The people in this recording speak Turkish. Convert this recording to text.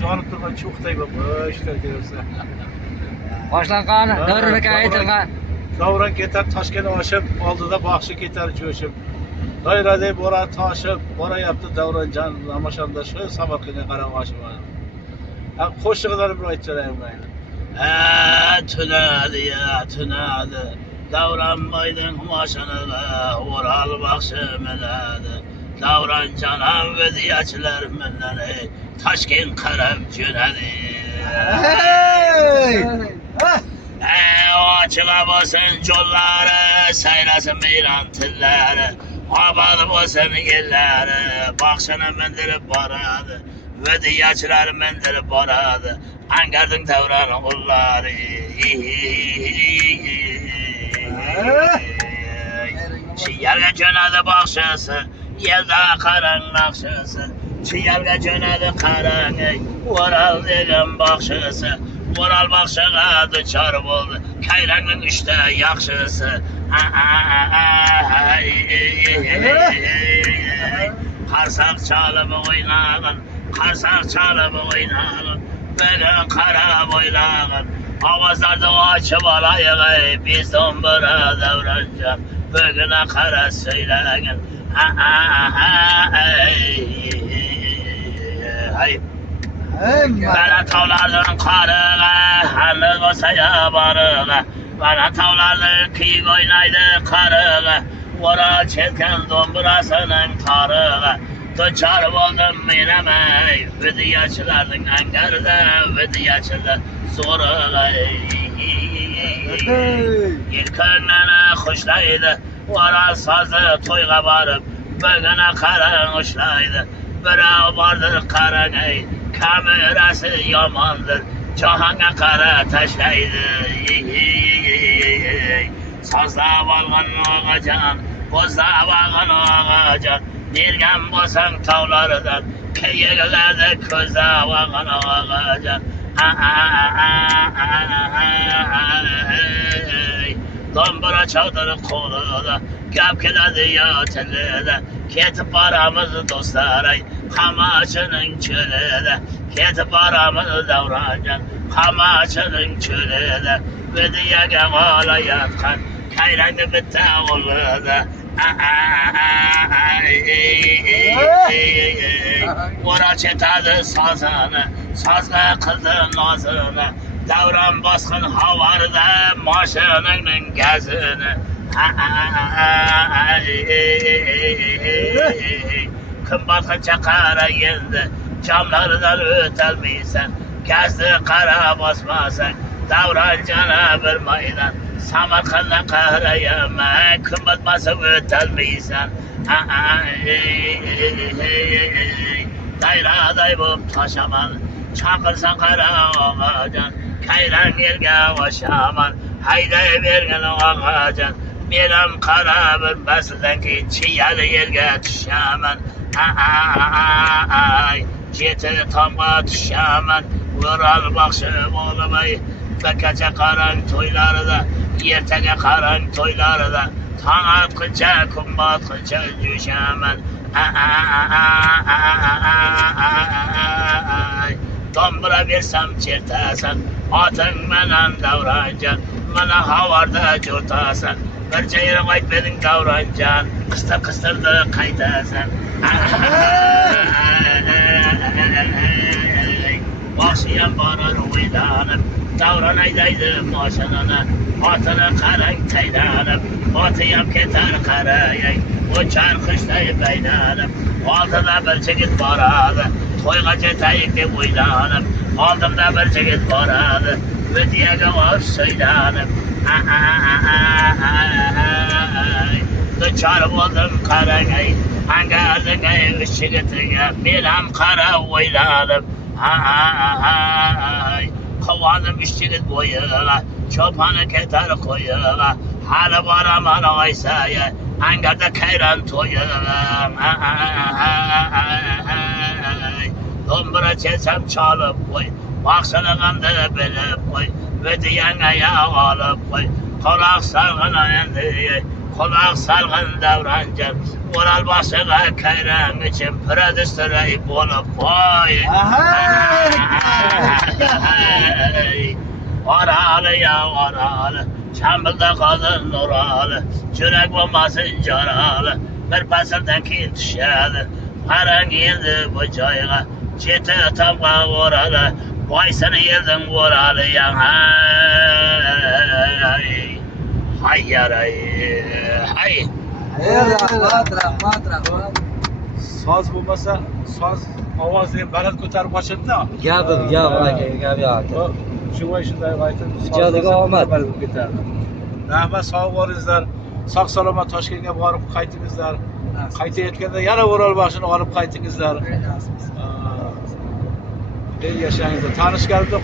davran canıp durgan çoğday bu işler görürse. Başlanğan, dövrünü aytilgan. Davran keter Taşkent'e aşıp aldı da bahşi keter coşup. Gayra deyip oraya taşıp, oraya yaptı davran can amaşanda şu Samarkand'a karamaşı var. Hoşça kadar bir aytçalayım ben. Tünadı ya tünadı. Davranmaydın maşanıga, oral bakşımınadı. Davran canam ve diyaçlar menleri, Taşkent karab cünadı. Açıla basın colları, saylasın meyran tilleri. Abalı basın gelleri, bakşana mendirip baradı. Ve diyaçlar mendirip baradı. Angardın davran kulları. Çiyarga cönadı bakşası, yelda karan nakşası. Çiyarga cönadı karan, oral degen bakşası. Oral bakşağa düçar oldu, kayranın işte yakşısı. Karsak çalıp oynağın, karsak çalıp oynağın. Bugün kara boylağın, avazlarda açıp alayığı. Biz dombura davranacağım, bugüne kara söyleyin. Bana tavlardan karığa, hanız basaya barığa. Bana tavlardan kıyık oynaydı karığa. Oral çetken domburasının tarığa. Düçar oldum mineme, vıdiyaçılardın angarda, vıdiyaçılar zoruğa. İlkönlene kuşlaydı, oral sazı toyga barıp, bugüne karan uçlaydı. Bırağı vardır karan ey, kamerası yamandır, cahana kara taşlaydı. Sazda balgan ağacan, bozda balgan ağacan. Birgen bosan tavlardan, keyeglerde közde vagan ağacan. Dombura çaldırıp koluna, kapkiledi ya tellede. Ketip aramızı dostlar, kamaçının çölede. Ketip aramızı davrancan, kamaçının çölede. Ve diye gevala yatkan, kayrandı bitti oğluda. Oral çetadı sazını, sazla kızın nazını. Davran baskın havarda, maşınının gezini. Kim bakınca kara geldi, camlardan ötelmeysen. Gezdi kara basmasan, davran cana bir maydan. Samarkand'a kahra yemek, kim batması ötelmeysen. Dayra dayıp taşaman, çakırsan kara ağacan. Kayran yerge başaman, hayda vergen ağacan. Benim kara bir basıldan ki çiyalı yerge düşaman. Cetini tamga düşaman, vural bakşım olmay. Gece karan toyları da, ertege karan toyları da. Tan atkınca, kum atkınca düşemen. Dombura versem çertesen, atın menen davrancan. Bana havarda curtasan, bir çayırı kaytmedin davrancan. Kıstır kıstırdı kaytasan. Başlayan barar uylanıp, davran aydaydı maşanana. Atını karan taylanıp, atıyam keter karayay. Uçar kışlayıp beynanıp, altında bir çekit baradı. Toyga cetayık de uylanıp, altında bir çekit baradı. Ödeye gavur söylanıp, Düçar oldum karayay. Angardın ev çekitine, benim kara uylanıp. Kovanım işçilik boyuğa, çopanı keter koyuğa. Halı baraman aysaya, angarda kayran toyuğa. Dombura çelsem çalıp koy, baksana kandı belip koy. Ve diyen ayağı alıp koy, kulak salgına endi. Kulak salgın davrancan, oral basığa kayran için prodüstörü olup koy. Oralı ya oralı, Çambil'de kalın oralı, çörek bombasın caralı, bir pasırdan keyin düşedi, qaran geldi bu joyga, cheti tamga oralı, voy seni yerdan oralı yan hay, hay yaray, hay. Soz bo'lmasa, soz ovozni ham baland ko'tarib ochadi-da. Gap yo'q. Shunday shunday aytib, Ijodiga omad. baland ko'tardi. Rahmat, sog' bo'linglar. Sog' salomat Toshkentga borib qaytingizlar. Qaytayotganda yana O'rolboshini olib qaytingizlar. El yashangizlar. Tanishganimda